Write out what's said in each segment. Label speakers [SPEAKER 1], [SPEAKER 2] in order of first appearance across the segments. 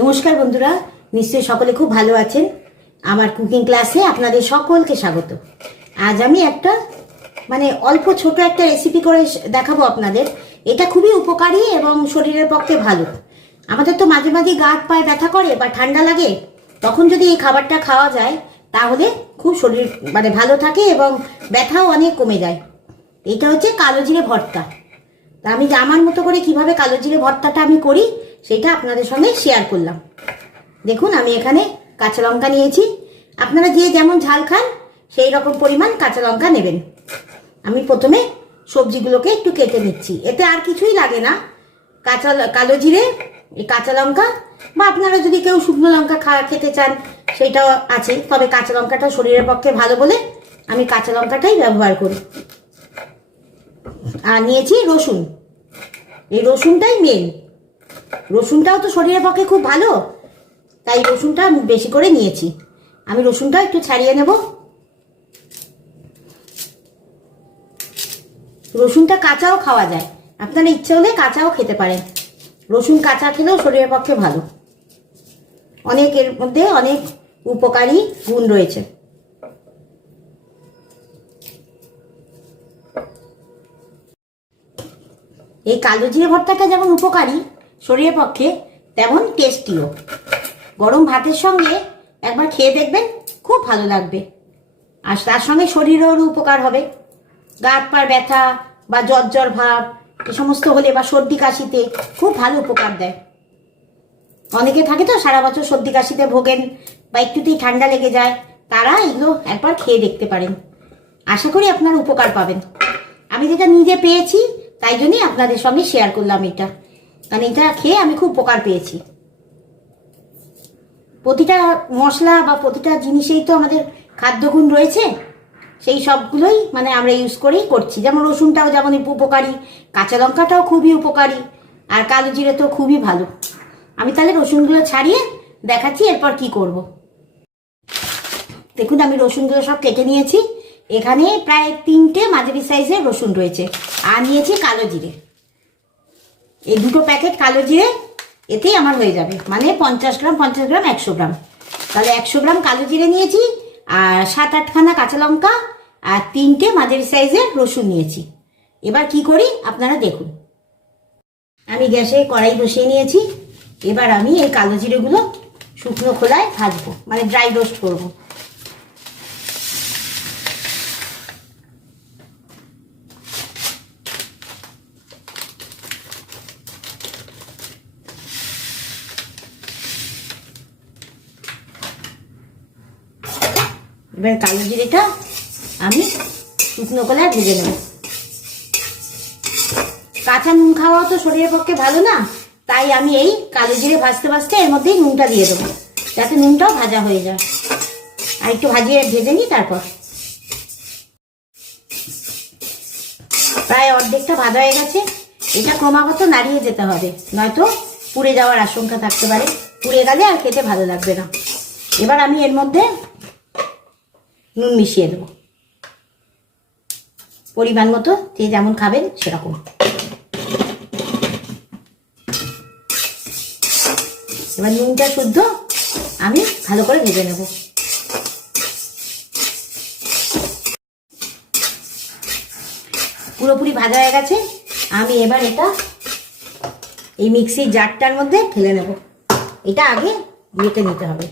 [SPEAKER 1] নমস্কার বন্ধুরা, নিশ্চয়ই সকলে খুব ভালো আছেন। আমার কুকিং ক্লাসে আপনাদের সকলকে স্বাগত। আজ আমি একটা মানে অল্প ছোট একটা রেসিপি করে দেখাবো আপনাদের। এটা খুবই উপকারী এবং শরীরের পক্ষে ভালো। আমাদের তো মাঝে মাঝে গা পায়ে ব্যথা করে বা ঠান্ডা লাগে, তখন যদি এই খাবারটা খাওয়া যায়, তাহলে খুব শরীর মানে ভালো থাকে এবং ব্যথাও অনেক কমে যায়। এটা হচ্ছে কালো জিরে ভর্তা। তা আমি আমার মতো করে কীভাবে কালো জিরে ভর্তাটা আমি করি সেটা আপনাদের সঙ্গে শেয়ার করলাম। দেখুন, আমি এখানে কাঁচা লঙ্কা নিয়েছি। আপনারা যে যেমন ঝাল খান, সেই রকম পরিমাণ কাঁচা লঙ্কা নেবেন। আমি প্রথমে সবজিগুলোকে একটু কেটে নিচ্ছি। এতে আর কিছুই লাগে না। কাঁচা কালো জিরে, এই কাঁচা লঙ্কা, বা আপনারা যদি কেউ শুকনো লঙ্কা খা, খেতে চান, সেটাও আছে। তবে কাঁচা লঙ্কাটা শরীরের পক্ষে ভালো বলে আমি কাঁচা লঙ্কাটাই ব্যবহার করি। আর নিয়েছি রসুন। এই রসুনটাই মেন রসুনটাও তো শরীরের পক্ষে খুব ভালো। তাই রসুনটা বেশি করে নিয়েছি। আমি রসুনটা একটু ছাড়িয়ে নেব। রসুনটা কাঁচাও খাওয়া যায়। আপনারা ইচ্ছে হলে কাঁচাও খেতে পারেন। রসুন কাঁচা খেলেও শরীরের পক্ষে ভালো। অনেক এর মধ্যে অনেক উপকারী গুণ রয়েছে। এই কালো জিরে ভর্তাটা যেমন উপকারী শরীরের পক্ষে তেমন টেস্টিও গরম ভাতের সঙ্গে একবার খেয়ে দেখবেন খুব ভালো লাগবে। আর তার সঙ্গে শরীরেরও উপকার হবে। গা হাত পার ব্যথা বা জ্বর জ্বর ভাব, এ সমস্ত হলে বা সর্দি কাশিতে খুব ভালো উপকার দেয়। অনেকে থাকে তো, সারা বছর সর্দি কাশিতে ভোগেন বা একটুতেই ঠান্ডা লেগে যায়, তারা এগুলো একবার খেয়ে দেখতে পারেন। আশা করি আপনারা উপকার পাবেন। আমি যেটা নিজে পেয়েছি, তাই জন্যই আপনাদের সঙ্গে শেয়ার করলাম এটা। কারণ এটা খেয়ে আমি খুব উপকার পেয়েছি। প্রতিটা মশলা বা প্রতিটা জিনিসেই তো আমাদের খাদ্যগুণ রয়েছে, সেই সবগুলোই মানে আমরা ইউজ করেই করছি। যেমন রসুনটাও যেমন উপকারী, কাঁচা লঙ্কাটাও খুবই উপকারী, আর কালো জিরে তো খুবই ভালো। আমি তাহলে রসুনগুলো ছাড়িয়ে দেখাচ্ছি এরপর কি করব। দেখুন, আমি রসুনগুলো সব কেটে নিয়েছি। এখানে প্রায় তিনটে মাঝারি সাইজের রসুন রয়েছে। আর নিয়েছি কালো জিরে। এই দুটো প্যাকেট কালো জিরে, এতেই আমার হয়ে যাবে। মানে পঞ্চাশ গ্রাম পঞ্চাশ গ্রাম, একশো গ্রাম। তাহলে একশো গ্রাম কালো জিরে নিয়েছি, আর সাত আটখানা কাঁচা লঙ্কা, আর তিনটে মাঝারি সাইজের রসুন নিয়েছি। এবার কি করি? আপনারা দেখুন। আমি গ্যাসে কড়াই বসিয়ে নিয়েছি। এবার আমি এই কালো জিরেগুলো শুকনো খোলায় ভাজবো মানে ড্রাই রোস্ট করব। এবার কালো জিরেটা আমি শুকনো কলায় ভেজে নেব। কাঁচা নুন খাওয়া তো শরীরের পক্ষে ভালো না, তাই আমি এই কালো জিরে ভাজতে ভাজতে এর মধ্যেই নুনটা দিয়ে দেবো, যাতে নুনটাও ভাজা হয়ে যায়। আর একটু ভাজিয়ে ভেজে নিই তারপর। প্রায় অর্ধেকটা ভাজা হয়ে গেছে, এটা ক্রমাগত নাড়িয়ে যেতে হবে, নয়তো পুড়ে যাওয়ার আশঙ্কা থাকতে পারে। পুড়ে গেলে আর খেতে ভালো লাগবে না। এবার আমি এর মধ্যে নুন মিশিয়ে দেবো। পরিমাণ মতো যে যেমন খাবেন সেরকম। এবার নুনটা শুদ্ধ আমি ভালো করে ভেজে নেব। পুরোপুরি ভাজা হয়ে গেছে, আমি এবার এটা এই মিক্সির জারটার মধ্যে ফেলে নেব। এটা আগে বেটে নিতে হবে।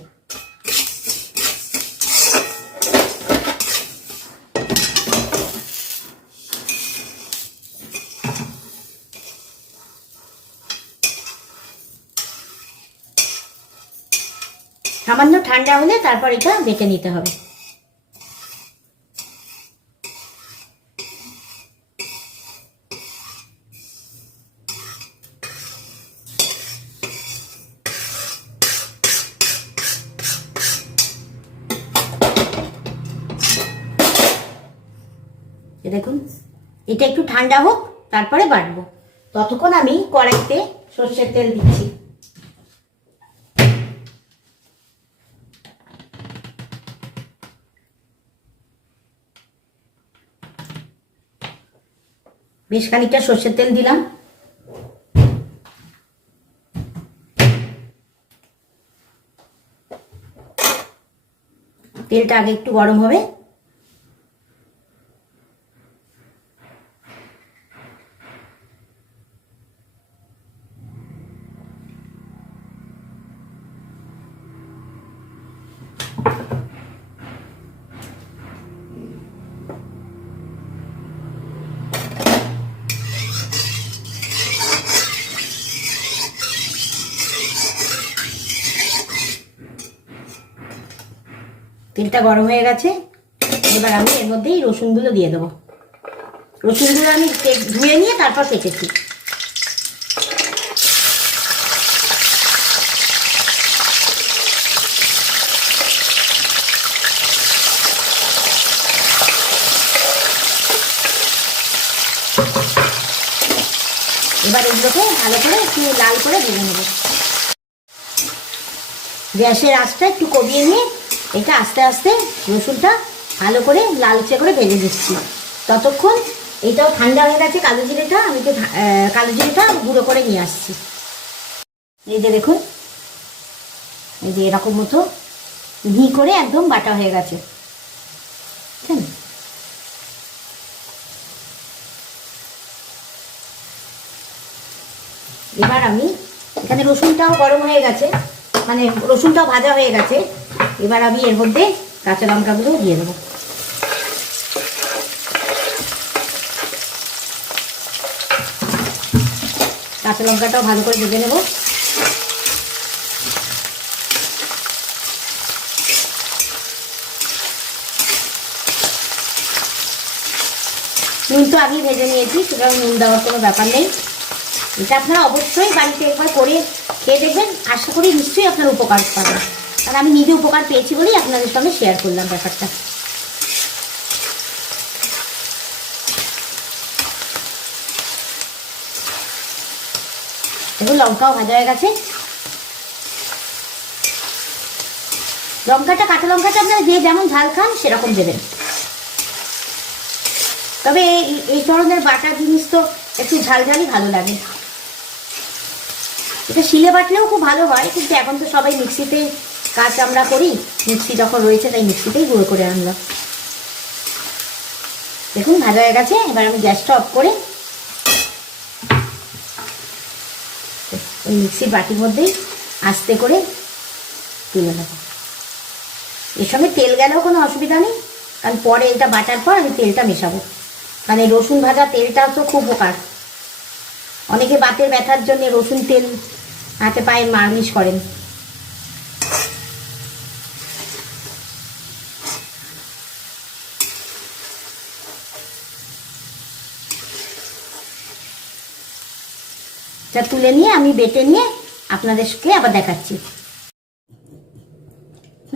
[SPEAKER 1] সামান্য ঠান্ডা হলে তারপর এটা বেটে নিতে হবে। দেখুন, এটা একটু ঠান্ডা হোক, তারপরে বাটবো ততক্ষণ আমি কড়াইতে সর্ষের তেল দিচ্ছি। বেশ খানিকটা সর্ষের তেল দিলাম। তেলটা আগে একটু গরম হবে। তেলটা গরম হয়ে গেছে, এবার আমি এর মধ্যেই রসুনগুলো দিয়ে দেবো। রসুনগুলো আমি ধুয়ে নিয়ে তারপর কেটেছি এবার এগুলোকে ভালো করে একটু লাল করে ভেজে নেব। গ্যাসের আঁচটা একটু কমিয়ে নিয়ে এটা আস্তে আস্তে রসুনটা ভালো করে লালচে করে ভেজে দিচ্ছি ততক্ষণ এটাও ঠান্ডা হয়ে গেছে কালো জিরেটা, আমি তো কালো জিরেটা গুঁড়ো করে নিয়ে আসছি। এই যে দেখুন, এই যে এরকম মতো ঘি করে একদম বাটা হয়ে গেছে। ঠিক এবার আমি এখানে রসুনটাও গরম হয়ে গেছে মানে রসুনটাও ভাজা হয়ে গেছে। এবার আমি এর মধ্যে কাঁচা লঙ্কাগুলো দিয়ে দেবো। কাঁচা লঙ্কাটাও ভালো করে ভেজে নেব। নুন তো আগেই ভেজে নিয়েছি সেটাও নুন দেওয়ার কোনো ব্যাপার নেই। এটা আপনারা অবশ্যই বাড়িতে একবার করে খেয়ে দেখবেন। আশা করি নিশ্চয়ই আপনার উপকার পাবেন। কারণ আমি নিজে উপকার পেয়েছি বলেই আপনাদের সঙ্গে শেয়ার করলাম ব্যাপারটা। দেখুন, লঙ্কাও ভাজা হয়ে গেছে। লঙ্কাটা, কাঁচা লঙ্কাটা আপনারা যে যেমন ঝাল খান, সেরকম দেবেন। তবে এই- ধরনের বাটা জিনিস তো একটু ঝাল ঝালই ভালো লাগে। এটা শিলে বাটলেও খুব ভালো হয়, কিন্তু এখন তো সবাই মিক্সিতে কাজ আমরা করি মিক্সি যখন রয়েছে তাই মিক্সিতেই গুঁড়ো করে আনলাম। দেখুন ভাজা হয়ে গেছে। এবার আমি গ্যাসটা অফ করে ওই মিক্সির বাটির মধ্যেই আস্তে করে তুলে নেব। এর সঙ্গে তেল গেলেও কোনো অসুবিধা নেই, কারণ পরে এটা বাটার পর আমি তেলটা মেশাবো। মানে রসুন ভাজা তেলটা তো খুব উপকার। অনেকে বাতের ব্যথার জন্য রসুন তেল হাতে পায়ে মালিশ করেন। যা তুলে নিয়ে আমি বেটে নিয়ে আপনাদেরকে আবার দেখাচ্ছি।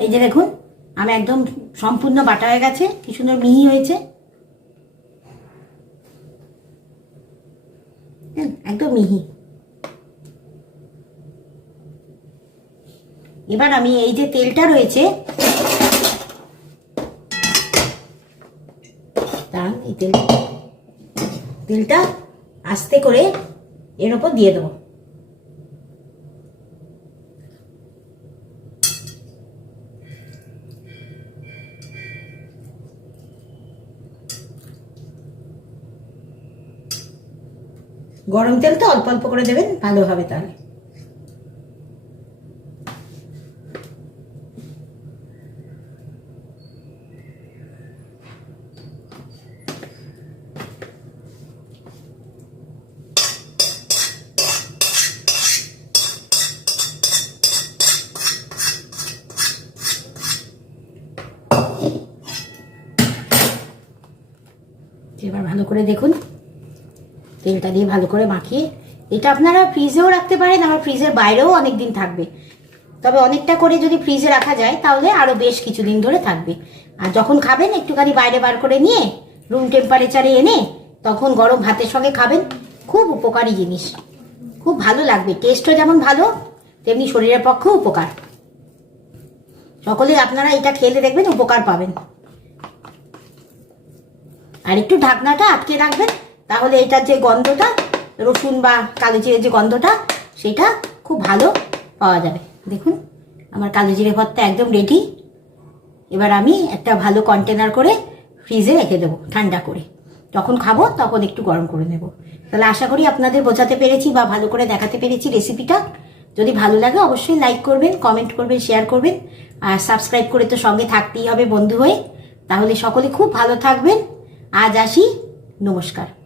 [SPEAKER 1] এই যে দেখুন, আমি একদম সম্পূর্ণ বাটা হয়ে গেছে, কি সুন্দর মিহি হয়েছে। একদম মিহি। এবার আমি এই যে তেলটা রয়েছে এই তেল তেলটা আস্তে করে এর ওপর দিয়ে দেবো। গরম তেল তো অল্প অল্প করে দেবেন ভালো হবে তাহলে এবার ভালো করে দেখুন। তেলটা দিয়ে ভালো করে মাখিয়ে। এটা আপনারা ফ্রিজেও রাখতে পারেন আবার ফ্রিজের বাইরেও অনেক দিন থাকবে। তবে অনেকটা করে যদি ফ্রিজে রাখা যায়, তাহলে আরও বেশ কিছুদিন ধরে থাকবে। আর যখন খাবেন, একটুখানি বাইরে বার করে নিয়ে রুম টেম্পারেচারে এনে, তখন গরম ভাতের সঙ্গে খাবেন। খুব উপকারী জিনিস। খুব ভালো লাগবে। টেস্টও যেমন ভালো, তেমনি শরীরের পক্ষেও উপকার। সকলে আপনারা এটা খেলে দেখবেন, উপকার পাবেন। আর একটু ঢাকনাটা আটকে রাখবেন, তাহলে এটার যে গন্ধটা, রসুন বা কালো জিরের যে গন্ধটা, সেটা খুব ভালো পাওয়া যাবে। দেখুন, আমার কালো জিরে ভর্তা একদম রেডি এবার আমি একটা ভালো কন্টেনার করে ফ্রিজে রেখে দেবো, ঠান্ডা করে। যখন খাব, তখন একটু গরম করে নেব। তাহলে আশা করি আপনাদের বোঝাতে পেরেছি বা ভালো করে দেখাতে পেরেছি রেসিপিটা যদি ভালো লাগে, অবশ্যই লাইক করবেন কমেন্ট করবেন শেয়ার করবেন। আর সাবস্ক্রাইব করে তো সঙ্গে থাকতেই হবে বন্ধু হয়ে। তাহলে সকলে খুব ভালো থাকবেন। আজ আসি। নমস্কার।